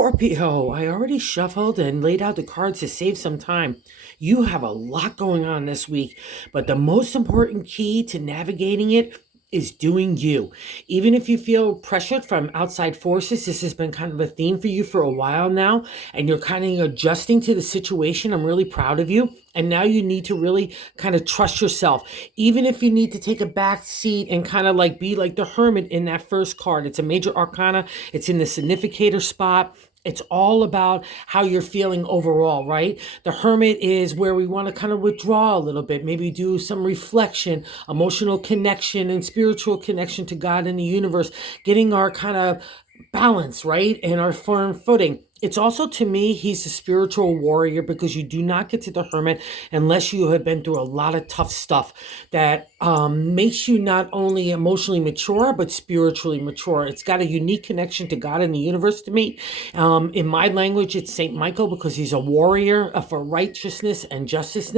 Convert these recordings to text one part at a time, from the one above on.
Scorpio, I already shuffled and laid out the cards to save some time. You have a lot going on this week, but the most important key to navigating it is doing you. Even if you feel pressured from outside forces, this has been kind of a theme for you for a while now, and you're kind of adjusting to the situation. I'm really proud of you. And now you need to really kind of trust yourself. Even if you need to take a back seat and kind of like be like the hermit in that first card. It's a major arcana. It's in the significator spot. It's all about how you're feeling overall, right? The hermit is where we want to kind of withdraw a little bit, maybe do some reflection, emotional connection, and spiritual connection to God and the universe, getting our kind of balance, right? And our firm footing. It's also, to me, he's a spiritual warrior because you do not get to the hermit unless you have been through a lot of tough stuff that makes you not only emotionally mature, but spiritually mature. It's got a unique connection to God and the universe to me. In my language, it's Saint Michael because he's a warrior for righteousness and justice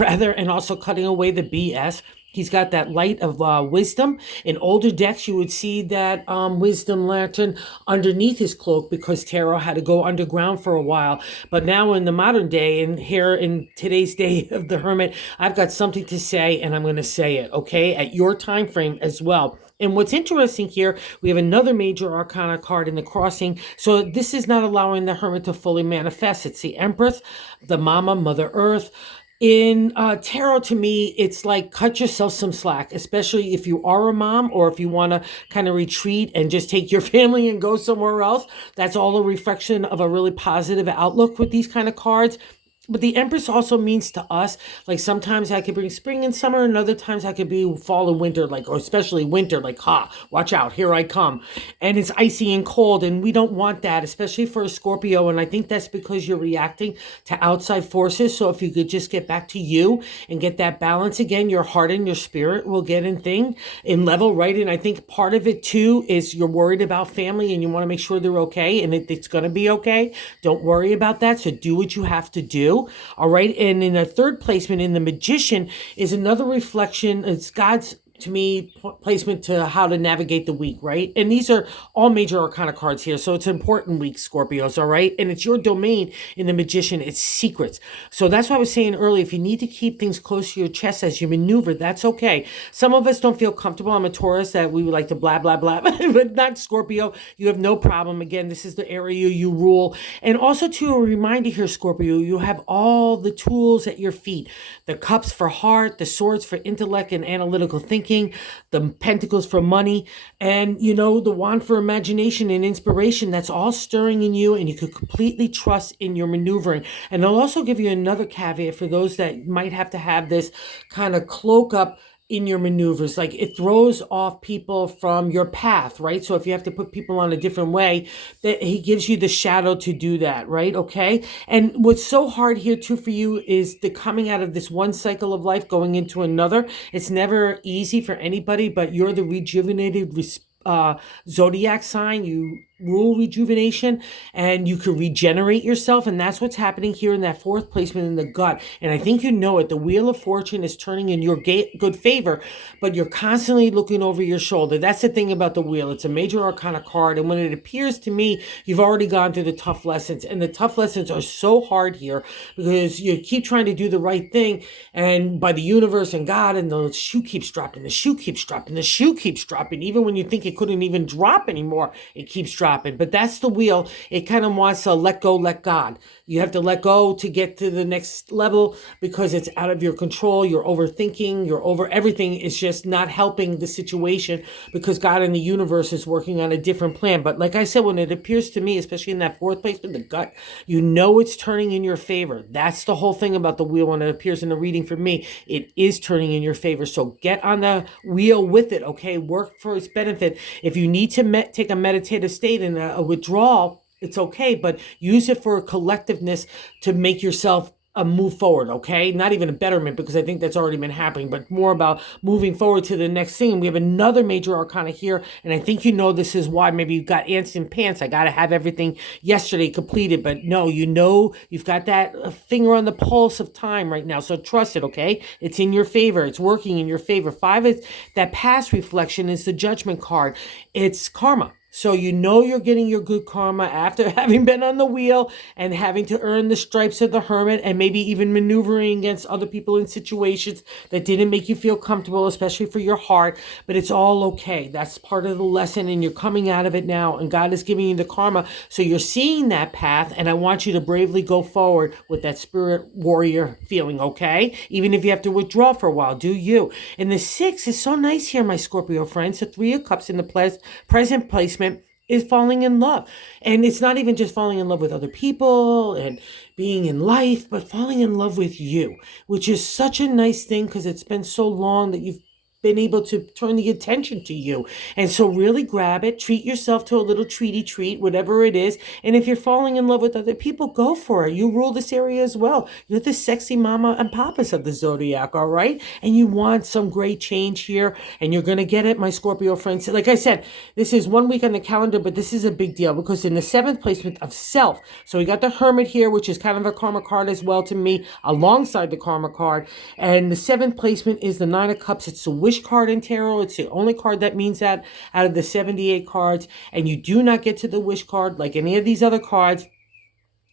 rather, and also cutting away the BS. He's got that light of wisdom. In older decks, you would see that wisdom lantern underneath his cloak because tarot had to go underground for a while. But now in the modern day, and here in today's day of the hermit, I've got something to say, and I'm going to say it, okay, at your time frame as well. And what's interesting here, we have another major arcana card in the crossing. So this is not allowing the hermit to fully manifest. It's the Empress, the Mama, Mother Earth. In tarot, to me, it's like cut yourself some slack, especially if you are a mom or if you want to kind of retreat and just take your family and go somewhere else. That's all a reflection of a really positive outlook with these kind of cards. But the Empress also means to us, like sometimes I could bring spring and summer, and other times I could be fall and winter, like, or especially winter, like, watch out, here I come. And it's icy and cold, and we don't want that, especially for a Scorpio. And I think that's because you're reacting to outside forces. So if you could just get back to you and get that balance again, your heart and your spirit will get in level, right? And I think part of it too is you're worried about family and you want to make sure they're okay, and it's going to be okay. Don't worry about that. So do what you have to do. All right. And in a third placement in the Magician is another reflection. It's God's, to me, placement to how to navigate the week, right? And these are all major arcana cards here. So it's an important week, Scorpios, all right? And it's your domain in the Magician. It's secrets. So that's what I was saying earlier. If you need to keep things close to your chest as you maneuver, that's okay. Some of us don't feel comfortable. I'm a Taurus that we would like to blah, blah, blah, but not Scorpio. You have no problem. Again, this is the area you rule. And also, to a reminder here, Scorpio, you have all the tools at your feet. The cups for heart, the swords for intellect and analytical thinking, the pentacles for money, and the wand for imagination and inspiration. That's all stirring in you, and you could completely trust in your maneuvering. And I'll also give you another caveat for those that might have to have this kind of cloak up in your maneuvers. Like, it throws off people from your path, right? So if you have to put people on a different way, that he gives you the shadow to do that, right? Okay. And what's so hard here too for you is the coming out of this one cycle of life going into another. It's never easy for anybody, but you're the rejuvenated zodiac sign. You rule rejuvenation, and you can regenerate yourself, and that's what's happening here in that fourth placement in the gut. And I think you know it. The wheel of fortune is turning in your good favor, but you're constantly looking over your shoulder. That's the thing about the wheel. It's a major arcana card, and when it appears to me, you've already gone through the tough lessons, and the tough lessons are so hard here because you keep trying to do the right thing, and by the universe and God, and the shoe keeps dropping, the shoe keeps dropping, the shoe keeps dropping. Even when you think it couldn't even drop anymore, it keeps dropping. But that's the wheel. It kind of wants to let go, let God. You have to let go to get to the next level because it's out of your control. You're overthinking. You're over everything. It's just not helping the situation because God and the universe is working on a different plan. But like I said, when it appears to me, especially in that fourth place in the gut, you know it's turning in your favor. That's the whole thing about the wheel when it appears in the reading for me. It is turning in your favor. So get on the wheel with it, okay? Work for its benefit. If you need to take a meditative state and a withdrawal, it's okay, but use it for a collectiveness to make yourself move forward, okay? Not even a betterment, because I think that's already been happening, but more about moving forward to the next thing. We have another major arcana here, and I think this is why maybe you've got ants in pants. I got to have everything yesterday completed, but no, you've got that finger on the pulse of time right now, so trust it, okay? It's in your favor. It's working in your favor. 5 is that past reflection is the judgment card. It's karma. So you know you're getting your good karma after having been on the wheel and having to earn the stripes of the hermit, and maybe even maneuvering against other people in situations that didn't make you feel comfortable, especially for your heart. But it's all okay. That's part of the lesson, and you're coming out of it now, and God is giving you the karma. So you're seeing that path, and I want you to bravely go forward with that spirit warrior feeling, okay? Even if you have to withdraw for a while, do you. And the 6 is so nice here, my Scorpio friends. The 3 of Cups in the present placement is falling in love. And it's not even just falling in love with other people and being in life, but falling in love with you, which is such a nice thing because it's been so long that you've been able to turn the attention to you. And so really grab it, treat yourself to a little treaty treat, whatever it is. And if you're falling in love with other people, go for it. You rule this area as well. You're the sexy mama and papas of the zodiac, all right? And you want some great change here, and you're going to get it, my Scorpio friends. Like I said, this is 1 week on the calendar, but this is a big deal because in the 7th placement of self, so we got the Hermit here, which is kind of a karma card as well to me, alongside the karma card. And the 7th placement is the 9 of Cups. It's the wish card in tarot. It's the only card that means that out of the 78 cards. And you do not get to the wish card like any of these other cards,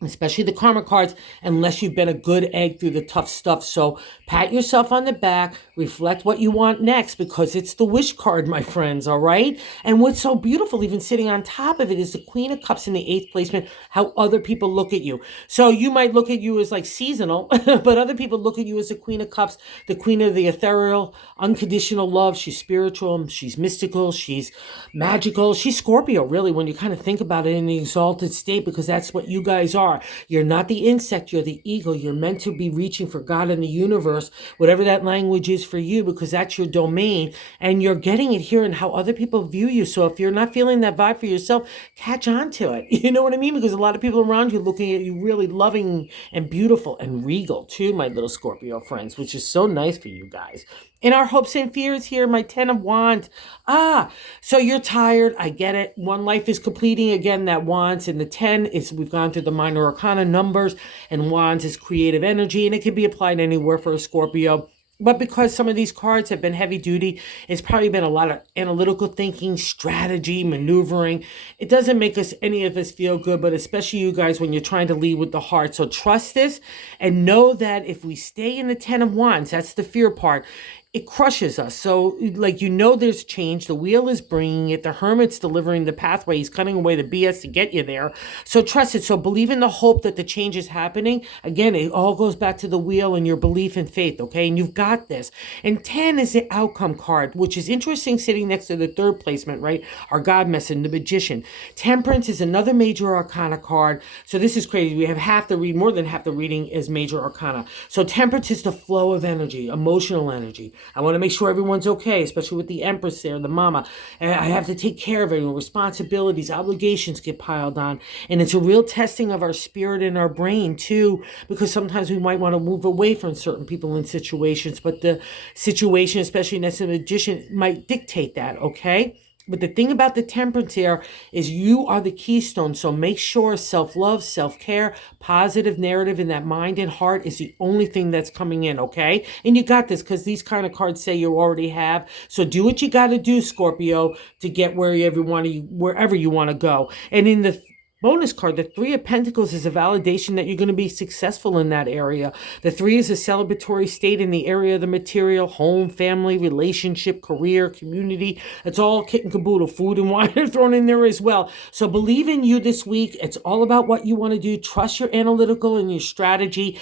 especially the karma cards, unless you've been a good egg through the tough stuff. So pat yourself on the back, reflect what you want next, because it's the wish card, my friends, all right? And what's so beautiful, even sitting on top of it, is the Queen of Cups in the 8th placement, how other people look at you. So you might look at you as like seasonal, but other people look at you as the Queen of Cups, the queen of the ethereal, unconditional love. She's spiritual, she's mystical, she's magical. She's Scorpio, really, when you kind of think about it in the exalted state, because that's what you guys are. You're not the insect, you're the eagle. You're meant to be reaching for God in the universe, whatever that language is for you, because that's your domain, and you're getting it here in how other people view you. So if you're not feeling that vibe for yourself, catch on to it. You know what I mean? Because a lot of people around you looking at you really loving and beautiful and regal too, my little Scorpio friends, which is so nice for you guys. In our hopes and fears here, my 10 of Wands. So you're tired. I get it. One life is completing again that Wands, and the 10 is, we've gone through the minor arcana numbers, and Wands is creative energy, and it can be applied anywhere for a Scorpio. But because some of these cards have been heavy duty, it's probably been a lot of analytical thinking, strategy, maneuvering. It doesn't make any of us feel good, but especially you guys when you're trying to lead with the heart. So trust this and know that if we stay in the 10 of Wands, that's the fear part, it crushes us. So like, there's change. The wheel is bringing it. The Hermit's delivering the pathway. He's cutting away the BS to get you there. So trust it. So believe in the hope that the change is happening. Again, it all goes back to the wheel and your belief and faith, okay? And you've got this. And 10 is the outcome card, which is interesting, sitting next to the 3rd placement, right? Our God messenger, the Magician. Temperance is another major arcana card. So this is crazy. We have more than half the reading is major arcana. So temperance is the flow of energy, emotional energy. I want to make sure everyone's okay, especially with the Empress there, the mama. And I have to take care of everyone. Responsibilities, obligations get piled on. And it's a real testing of our spirit and our brain, too, because sometimes we might want to move away from certain people and situations. But the situation, especially next to the Magician, might dictate that, okay? But the thing about the temperance here is you are the keystone. So make sure self-love, self-care, positive narrative in that mind and heart is the only thing that's coming in, okay? And you got this, because these kind of cards say you already have. So do what you got to do, Scorpio, to get wherever you want to go. And in the bonus card, the 3 of Pentacles, is a validation that you're going to be successful in that area. The 3 is a celebratory state in the area of the material, home, family, relationship, career, community. It's all kit and caboodle. Food and wine are thrown in there as well. So believe in you this week. It's all about what you want to do. Trust your analytical and your strategy.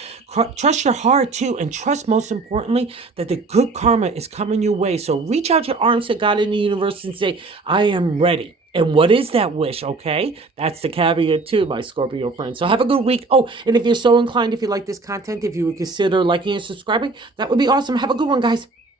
Trust your heart too. And trust, most importantly, that the good karma is coming your way. So reach out your arms to God in the universe and say, I am ready. And what is that wish, okay? That's the caveat too, my Scorpio friends. So have a good week. Oh, and if you're so inclined, if you like this content, if you would consider liking and subscribing, that would be awesome. Have a good one, guys.